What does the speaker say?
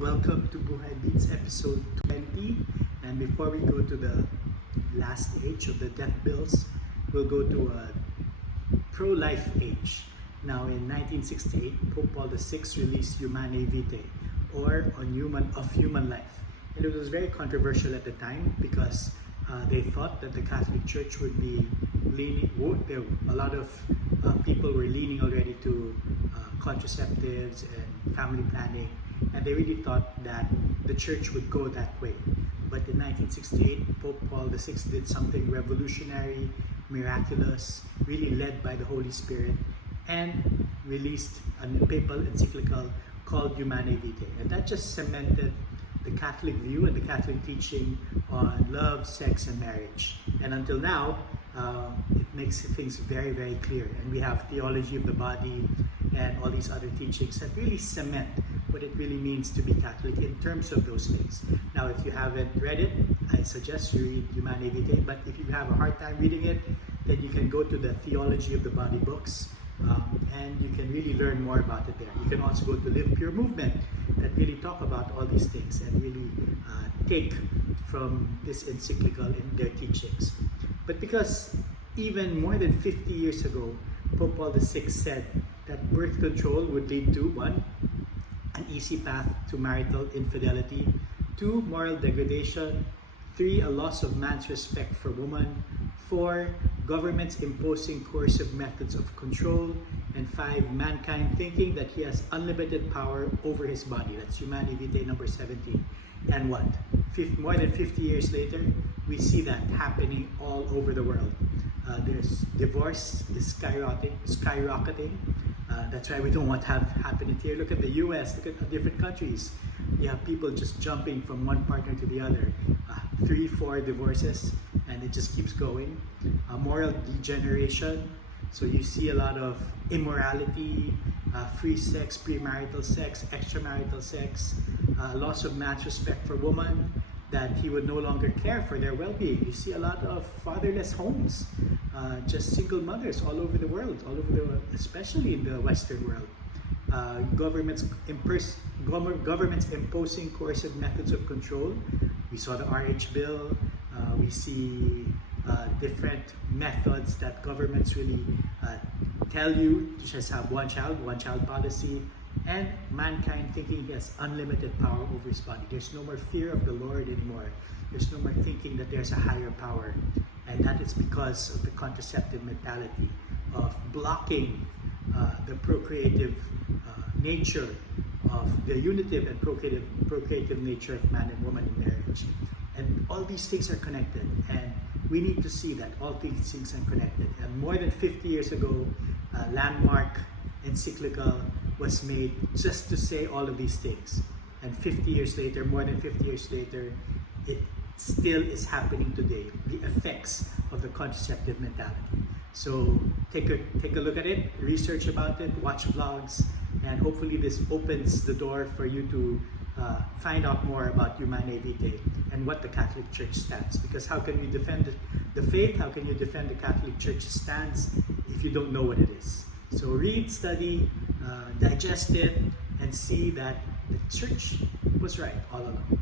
Welcome to BUHAY Beats episode 20. And before we go to the last age of the death bills, we'll go to a ProLife Age. Now in 1968, Pope Paul VI released Humanae Vitae, or of human life. And it was very controversial at the time because they thought that the Catholic Church would be leaning, a lot of people were leaning already to contraceptives and family planning, and they really thought that the church would go that way. But in 1968, Pope Paul VI did something revolutionary, miraculous, really led by the Holy Spirit, and released a papal encyclical called Humanae Vitae. And that just cemented the Catholic view and the Catholic teaching on love, sex, and marriage. And until now, it makes things very, very clear. And we have theology of the body and all these other teachings that really cement what it really means to be Catholic in terms of those things. Now, if you haven't read it, I suggest you read Humanae Vitae. But if you have a hard time reading it, then you can go to the theology of the body books. And you can really learn more about it there. You can also go to Live Pure Movement that really talk about all these things and really take from this encyclical in their teachings. But because even more than 50 years ago, Pope Paul VI said that birth control would lead to 1. An easy path to marital infidelity, 2. Moral degradation, 3. A loss of man's respect for woman, 4. Governments imposing coercive methods of control, and 5. Mankind thinking that he has unlimited power over his body. That's Humanae Vitae number 17. And what? More than 50 years later, we see that happening all over the world. There's divorce is skyrocketing. That's why we don't want to have happening here. Look at the US, look at different countries. You have people just jumping from one partner to the other. 3, 4 divorces, and it just keeps going. Moral degeneration. So you see a lot of immorality, free sex, premarital sex, extramarital sex, loss of man's respect for woman, that he would no longer care for their well-being. You see a lot of fatherless homes, just single mothers all over the world, especially in the Western world. Governments imposing coercive methods of control. We saw the RH bill. We see different methods that governments really tell you to just have one child policy, and mankind thinking he has unlimited power over his body. There's no more fear of the Lord anymore. There's no more thinking that there's a higher power, and that is because of the contraceptive mentality of blocking the procreative nature of the unitive and procreative nature of man and woman in marriage. And all these things are connected, and we need to see that all these things are connected. And more than 50 years ago, a landmark encyclical was made just to say all of these things. And 50 years later, more than 50 years later, it still is happening today, the effects of the contraceptive mentality. So take a look at it, research about it, watch vlogs, and hopefully this opens the door for you to find out more about Humanae Vitae and what the Catholic Church stands. Because how can you defend the faith? How can you defend the Catholic Church's stance if you don't know what it is? So read, study, digest it, and see that the Church was right all along.